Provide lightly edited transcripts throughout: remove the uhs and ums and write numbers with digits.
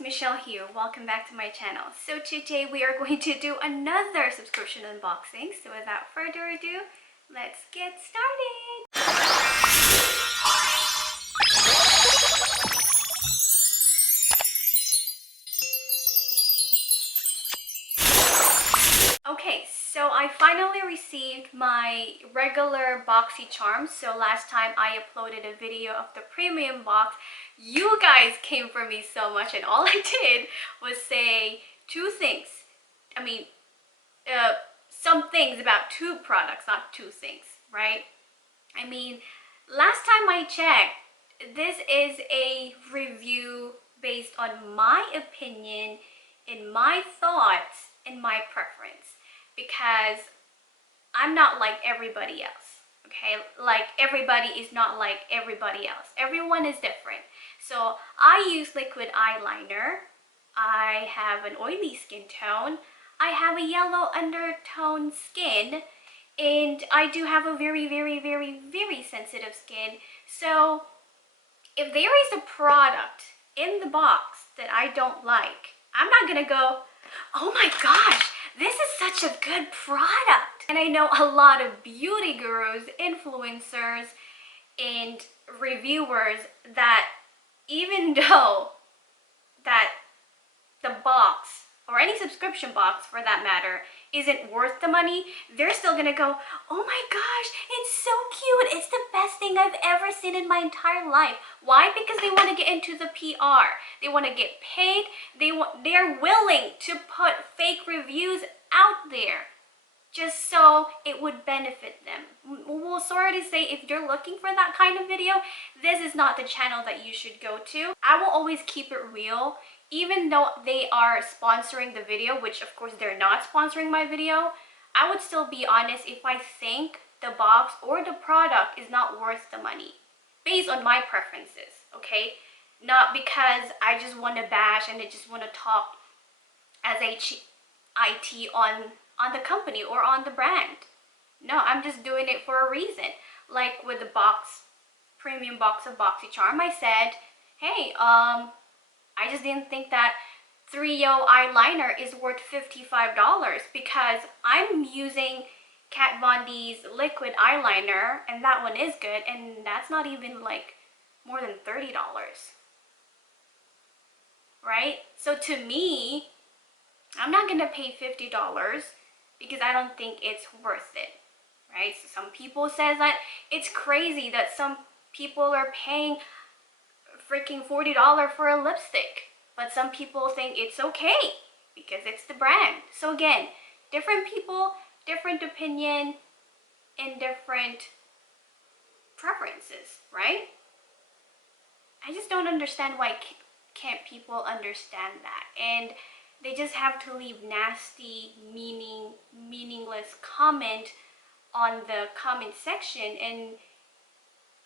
Michelle here. Welcome back to my channel. So today we are going to do another subscription unboxing. So without further ado, let's get started. Okay, so I finally received my regular Boxycharm. So last time I uploaded a video of the premium box, you guys came for me so much, and all I did was say two things. Some things about two products, not two things, right? Last time I checked, this is a review based on my opinion and my thoughts and my preference, because I'm not like everybody else, okay? Like, everybody is not like everybody else. Everyone is different. So I use liquid eyeliner. I have an oily skin tone. I have a yellow undertone skin, and I do have a very, very, very, very sensitive skin. So if there is a product in the box that I don't like, I'm not gonna go, oh my gosh, this is such a good product. And I know a lot of beauty gurus, influencers, and reviewers that even though that the box, or any subscription box for that matter, isn't worth the money, they're still gonna go, oh my gosh, it's so cute, it's the best thing I've ever seen in my entire life. Why? Because they want to get into the PR, they want to get paid, they're willing to put fake reviews out there just so it would benefit them. Well, sorry to say, if you're looking for that kind of video, this is not the channel that you should go to. I will always keep it real. Even though they are sponsoring the video, which of course they're not sponsoring my video, I would still be honest if I think the box or the product is not worth the money, based on my preferences, okay? Not because I just want to bash and I just want to talk as IT on the company or on the brand. No, I'm just doing it for a reason. Like with the premium box of Boxycharm, I said, hey, I just didn't think that 3O eyeliner is worth $55 because I'm using Kat Von D's liquid eyeliner, and that one is good, and that's not even like more than $30, right? So to me, I'm not gonna pay $50 because I don't think it's worth it, right? So some people says that it's crazy that some people are paying freaking $40 for a lipstick, but some people think it's okay because it's the brand. So again, different people, different opinion, and different preferences, right? I just don't understand why can't people understand that, and they just have to leave nasty, meaningless comment on the comment section. And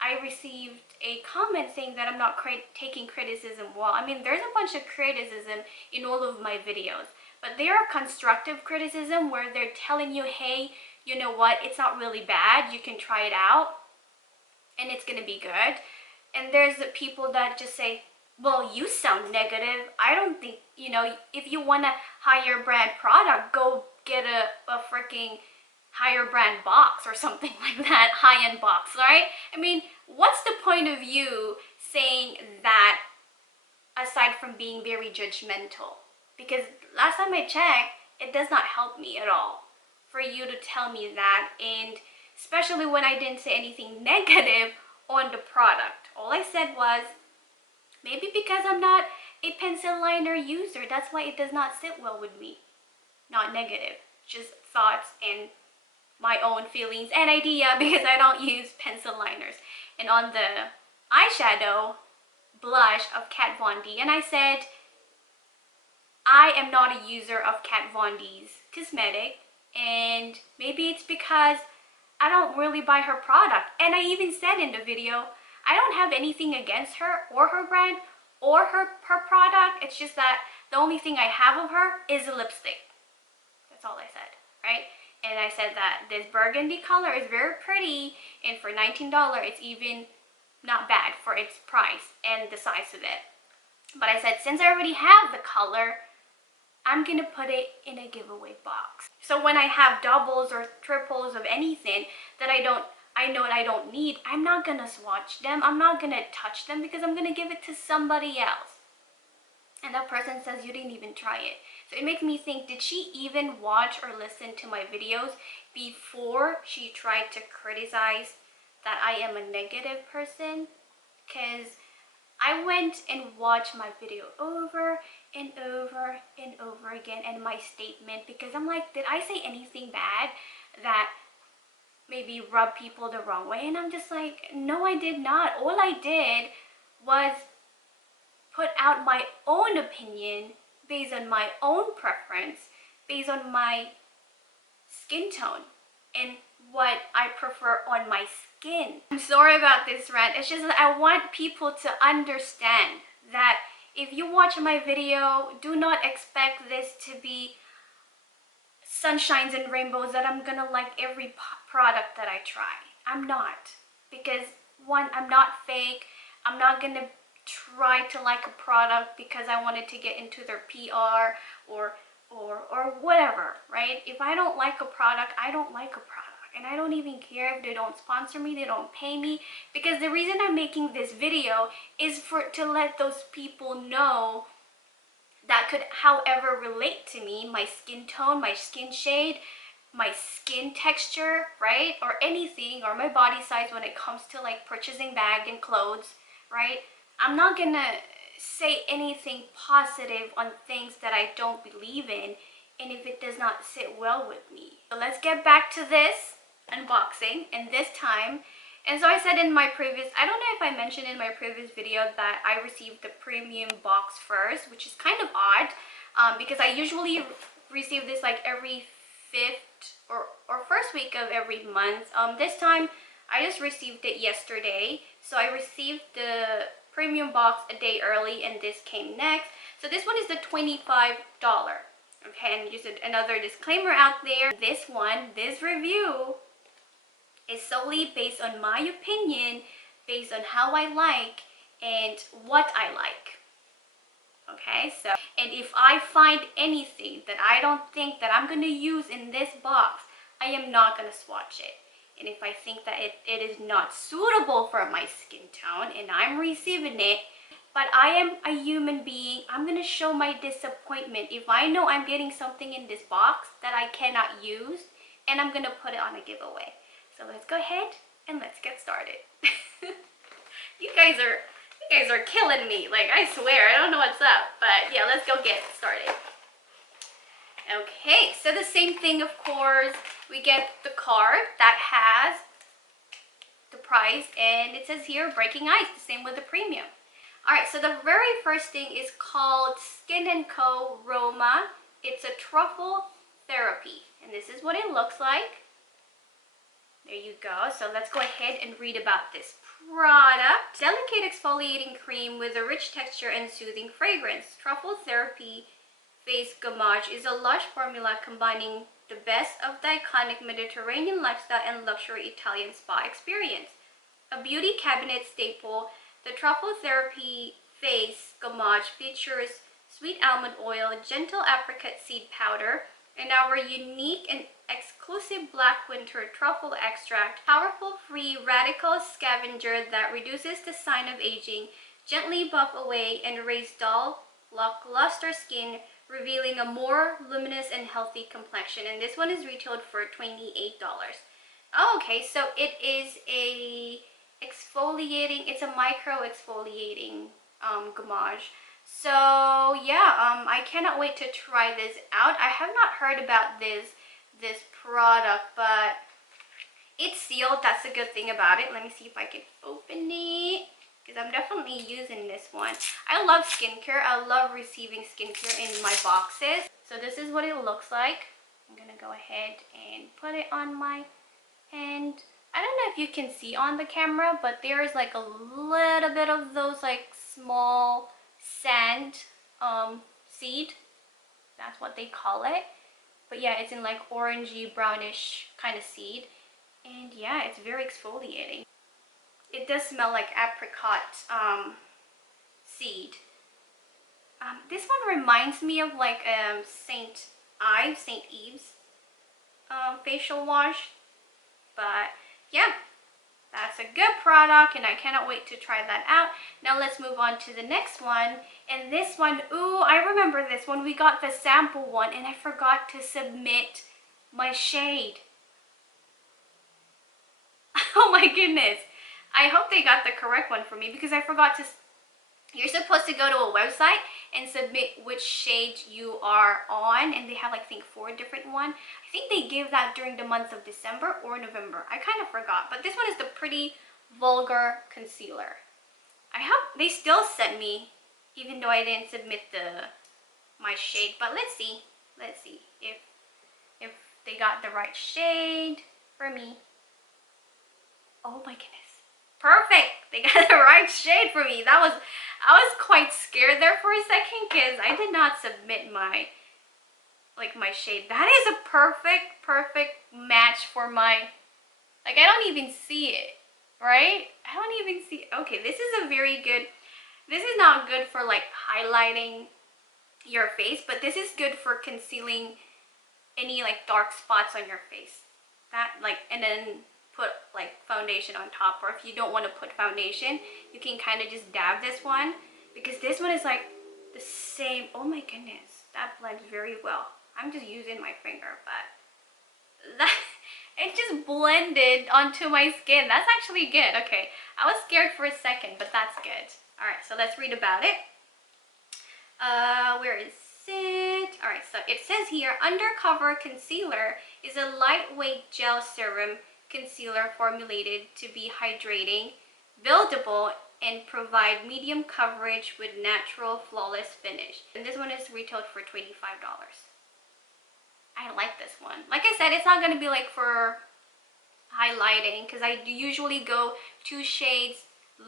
I received a comment saying that I'm not taking criticism well. I mean, there's a bunch of criticism in all of my videos, but they are constructive criticism where they're telling you, hey, you know what, it's not really bad, you can try it out and it's gonna be good. And there's the people that just say, well, you sound negative. I don't think, if you want a higher brand product, go get a freaking higher brand box or something like that, high-end box, right? I mean, what's the point of you saying that aside from being very judgmental? Because last time I checked, it does not help me at all for you to tell me that, and especially when I didn't say anything negative on the product. All I said was, maybe because I'm not a pencil liner user, that's why it does not sit well with me. Not negative, just thoughts and my own feelings and idea, because I don't use pencil liners. And on the eyeshadow blush of Kat Von D, and I said, I am not a user of Kat Von D's cosmetic, and maybe it's because I don't really buy her product. And I even said in the video, I don't have anything against her or her brand or her product. It's just that the only thing I have of her is a lipstick. That's all I said, right? And I said that this burgundy color is very pretty, and for $19, it's even not bad for its price and the size of it. But I said, since I already have the color, I'm gonna put it in a giveaway box. So when I have doubles or triples of anything that I know I don't need, I'm not gonna swatch them. I'm not gonna touch them because I'm gonna give it to somebody else. And that person says, you didn't even try it. So it makes me think, did she even watch or listen to my videos before she tried to criticize that I am a negative person? Because I went and watched my video over and over and over again, and my statement, because I'm like, did I say anything bad that maybe rub people the wrong way? And I'm just like, no, I did not. All I did was put out my own opinion based on my own preference, based on my skin tone and what I prefer on my skin. I'm sorry about this rant. It's just that I want people to understand that if you watch my video, do not expect this to be sunshines and rainbows, that I'm gonna like every product that I try. I'm not. Because one, I'm not fake. I'm not gonna try to like a product because I wanted to get into their PR or whatever, right? If I don't like a product, I don't like a product. And I don't even care if they don't sponsor me, they don't pay me. Because the reason I'm making this video is to let those people know that could, however, relate to me, my skin tone, my skin shade, my skin texture, right? Or anything, or my body size when it comes to like purchasing bags and clothes, right? I'm not gonna say anything positive on things that I don't believe in, and if it does not sit well with me. So let's get back to this unboxing, and this time, and so I said in my previous, I don't know if I mentioned in my previous video that I received the premium box first, which is kind of odd, because I usually receive this like every 5th or first week of every month. This time I just received it yesterday, so I received the premium box a day early, and this came next. So this one is the $25. Okay, and just another disclaimer out there, this review is solely based on my opinion, based on how I like and what I like. Okay, so, and if I find anything that I don't think that I'm going to use in this box, I am not going to swatch it. And if I think that it is not suitable for my skin tone and I'm receiving it, but I am a human being, I'm going to show my disappointment if I know I'm getting something in this box that I cannot use, and I'm going to put it on a giveaway. So let's go ahead and let's get started. You guys are killing me. Like, I swear, I don't know what's up. But yeah, let's go get started. Okay, so the same thing, of course. We get the card that has the price, and it says here, breaking ice, the same with the premium. Alright, so the very first thing is called Skin & Co. Roma. It's a truffle therapy, and this is what it looks like. There you go. So let's go ahead and read about this product. Delicate exfoliating cream with a rich texture and soothing fragrance. Truffle Therapy Face Gommage is a lush formula combining the best of the iconic Mediterranean lifestyle and luxury Italian spa experience. A beauty cabinet staple, the Truffle Therapy Face Gommage features sweet almond oil, gentle apricot seed powder, and our unique and exclusive black winter truffle extract, powerful free radical scavenger that reduces the sign of aging, gently buff away and raise dull, luster skin, revealing a more luminous and healthy complexion. And this one is retailed for $28. Oh, okay, so it is a exfoliating, it's a micro exfoliating gommage. So yeah, I cannot wait to try this out. I have not heard about this product, but it's sealed. That's a good thing about it. Let me see if I can open it, because I'm definitely using this one. I love skincare. I love receiving skincare in my boxes. So this is what it looks like. I'm gonna go ahead and put it on my hand. I don't know if you can see on the camera, but there is like a little bit of those like small sand seed. That's what they call it. But yeah, it's in like orangey brownish kind of seed, and yeah, it's very exfoliating. It does smell like apricot seed. This one reminds me of like St. Eve's facial wash. But yeah, that's a good product and I cannot wait to try that out. Now let's move on to the next one. And this one, ooh, I remember this one. We got the sample one and I forgot to submit my shade. Oh my goodness. I hope they got the correct one for me because I forgot to. You're supposed to go to a website and submit which shade you are on, and they have like I think 4 different ones. I think they give that during the months of December or November. I kind of forgot, but this one is the Pretty Vulgar Concealer. I hope they still sent me, even though I didn't submit my shade. But let's see if they got the right shade for me. Oh my goodness. Perfect! They got the right shade for me. I was quite scared there for a second because I did not submit my shade. That is a perfect match for my, like, I don't even see it, right? I don't even see, okay, this is a very good, this is not good for like highlighting your face, but this is good for concealing any like dark spots on your face. That like, and then put like foundation on top, or if you don't want to put foundation, you can kind of just dab this one because this one is like the same. Oh my goodness, that blends very well. I'm just using my finger, but that it just blended onto my skin. That's actually good. Okay, I was scared for a second, but that's good. All right, so let's read about it. Where is it? All right, so it says here, Undercover Concealer is a lightweight gel serum concealer formulated to be hydrating, buildable, and provide medium coverage with natural flawless finish. And this one is retailed for $25. I like this one. Like I said, it's not going to be like for highlighting because I usually go 2 shades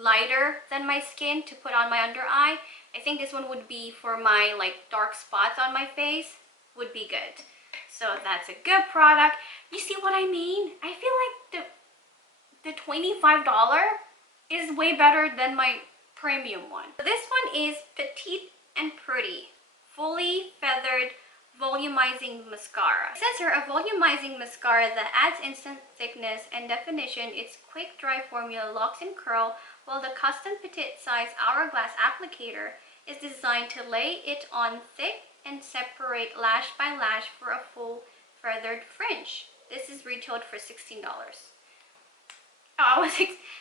lighter than my skin to put on my under eye. I think this one would be for my like dark spots on my face, would be good. So that's a good product. You see what I mean? I feel like the $25 is way better than my premium one. This one is Petite and Pretty Fully Feathered Volumizing Mascara. It says here, a volumizing mascara that adds instant thickness and definition. Its quick dry formula locks in curl, while the custom petite size hourglass applicator is designed to lay it on thick and separate lash by lash for a full feathered fringe. This is retailed for $16. Oh,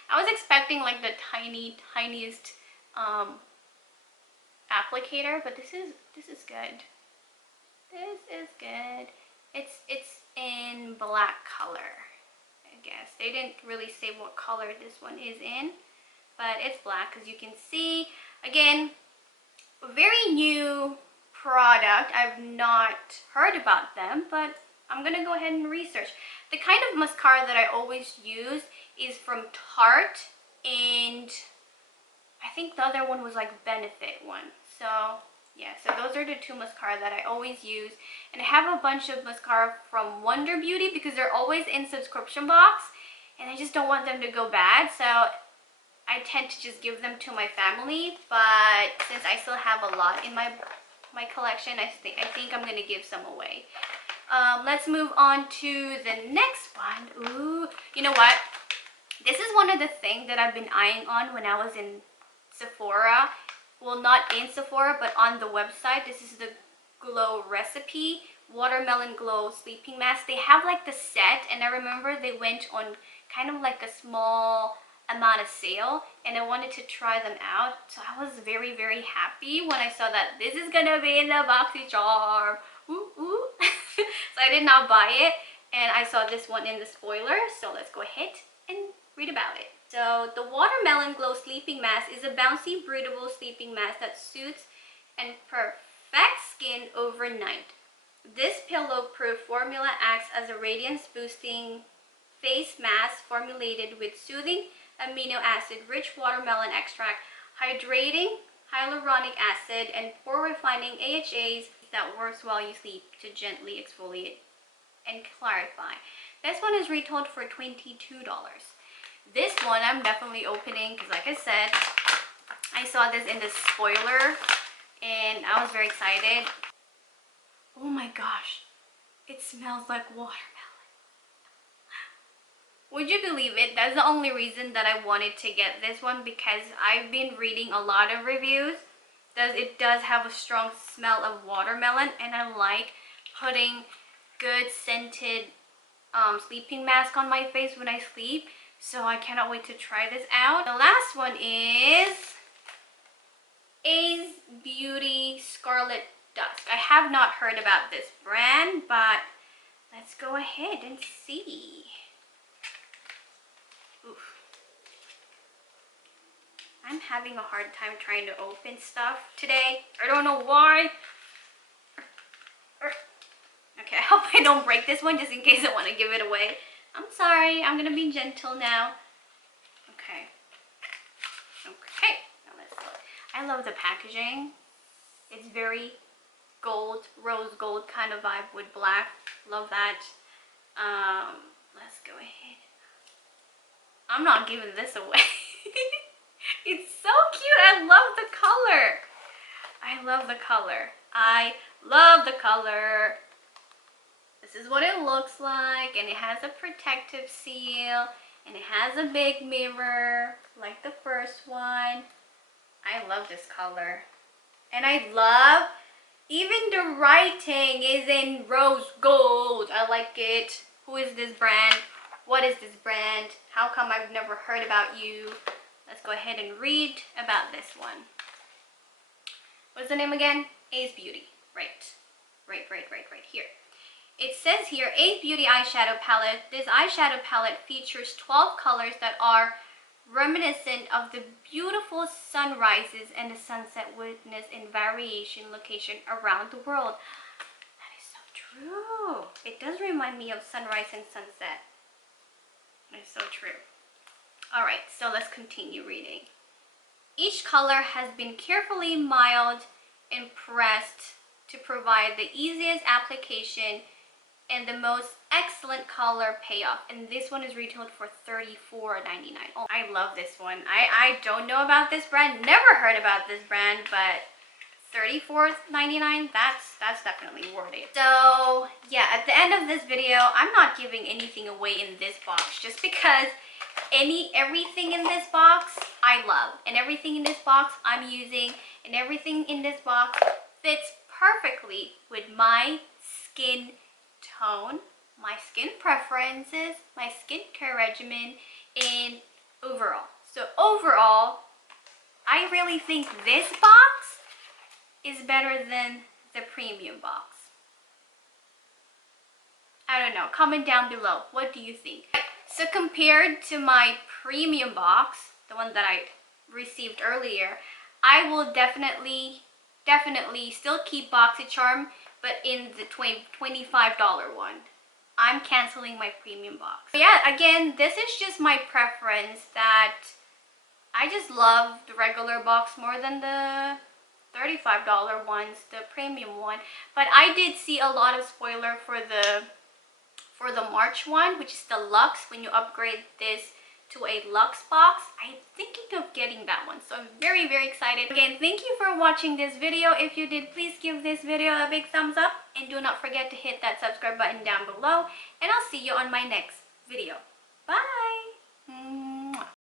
I was expecting like the tiniest applicator, but this is good. This is good. It's in black color, I guess. They didn't really say what color this one is in, but it's black, as you can see. Again, a very new product. I've not heard about them, but I'm gonna go ahead and research. The kind of mascara that I always use is from Tarte, and I think the other one was like Benefit one. So yeah, so those are the 2 mascara that I always use. And I have a bunch of mascara from Wonder Beauty because they're always in subscription box, and I just don't want them to go bad, so I tend to just give them to my family. But since I still have a lot in my collection, I think I'm gonna give some away. Let's move on to the next one. Ooh, you know what? This is one of the things that I've been eyeing on when I was in Sephora. Well, not in Sephora, but on the website. This is the Glow Recipe Watermelon Glow Sleeping Mask. They have like the set, and I remember they went on kind of like a small amount of sale, and I wanted to try them out. So I was very happy when I saw that this is gonna be in the Boxycharm. Ooh, ooh. So I did not buy it, and I saw this one in the spoiler, so let's go ahead and read about it. So the Watermelon Glow Sleeping Mask is a bouncy, breathable sleeping mask that suits and perfects skin overnight. This pillow-proof formula acts as a radiance-boosting face mask formulated with soothing amino acid-rich watermelon extract, hydrating hyaluronic acid, and pore-refining AHAs that works while you sleep to gently exfoliate and clarify. This one is retailed for $22. This one I'm definitely opening because, like I said, I saw this in the spoiler and I was very excited. Oh my gosh, it smells like watermelon. Would you believe it? That's the only reason that I wanted to get this one, because I've been reading a lot of reviews that it does have a strong smell of watermelon, and I like putting good scented sleeping mask on my face when I sleep. So I cannot wait to try this out. The last one is Ace Beauty Scarlet Dusk. I have not heard about this brand, but let's go ahead and see. Oof. I'm having a hard time trying to open stuff today. I don't know why. Okay, I hope I don't break this one just in case I want to give it away. I'm sorry. I'm going to be gentle now. Okay. Okay. Now let's look. I love the packaging. It's very gold, rose gold kind of vibe with black. Love that. Let's go ahead. I'm not giving this away. It's so cute. I love the color. I love the color. I love the color. This is what it looks like, and it has a protective seal, and it has a big mirror like the first one. I love this color. And I love, even the writing is in rose gold. I like it. Who is this brand? What is this brand? How come I've never heard about you? Let's go ahead and read about this one. What's the name again? Ace Beauty. Right here. It says here, Ace Beauty Eyeshadow Palette. This eyeshadow palette features 12 colors that are reminiscent of the beautiful sunrises and the sunset witnessed in variation location around the world. That is so true. It does remind me of sunrise and sunset. It's so true. Alright, so let's continue reading. Each color has been carefully mild and pressed to provide the easiest application and the most excellent color payoff. And this one is retailed for $34.99. Oh, I love this one. I don't know about this brand. Never heard about this brand, but $34.99, that's definitely worth it. So yeah, at the end of this video, I'm not giving anything away in this box just because everything in this box I love, and everything in this box I'm using, and everything in this box fits perfectly with my skin tone, my skin preferences, my skincare regimen, and overall. So overall, I really think this box is better than the premium box. I don't know. Comment down below. What do you think? So compared to my premium box, the one that I received earlier, I will definitely still keep Boxycharm, but in the $25 one. I'm canceling my premium box. But yeah, again, this is just my preference that I just love the regular box more than the $35 ones, the premium one. But I did see a lot of spoiler for the March one, which is the Luxe. When you upgrade this to a Luxe box, I'm thinking of getting that one. So I'm very excited. Again, thank you for watching this video. If you did, please give this video a big thumbs up, and do not forget to hit that subscribe button down below, and I'll see you on my next video. Bye!